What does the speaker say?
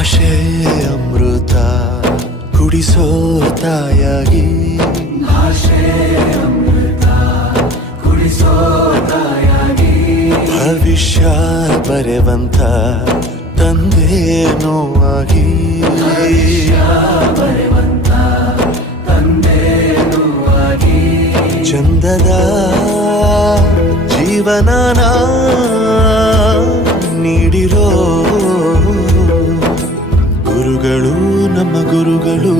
ಭಾಷೆ ಅಮೃತ ಕುಡಿಸೋ ತಾಯಾಗಿ, ಭಾಷೆ ಅಮೃತ ಕುಡಿಸೋ ತಾಯಾಗಿ, ಭವಿಷ್ಯ ಬರೆವಂತ ತಂದೇನೋ ಆಗಿ, ಬರೆವಂತ ತಂದೇನೋ ಆಗಿ, ಚಂದದ ಜೀವನನ ನೀಡಿರೋ ಗುರುಗಳು ನಮ್ಮ ಗುರುಗಳು.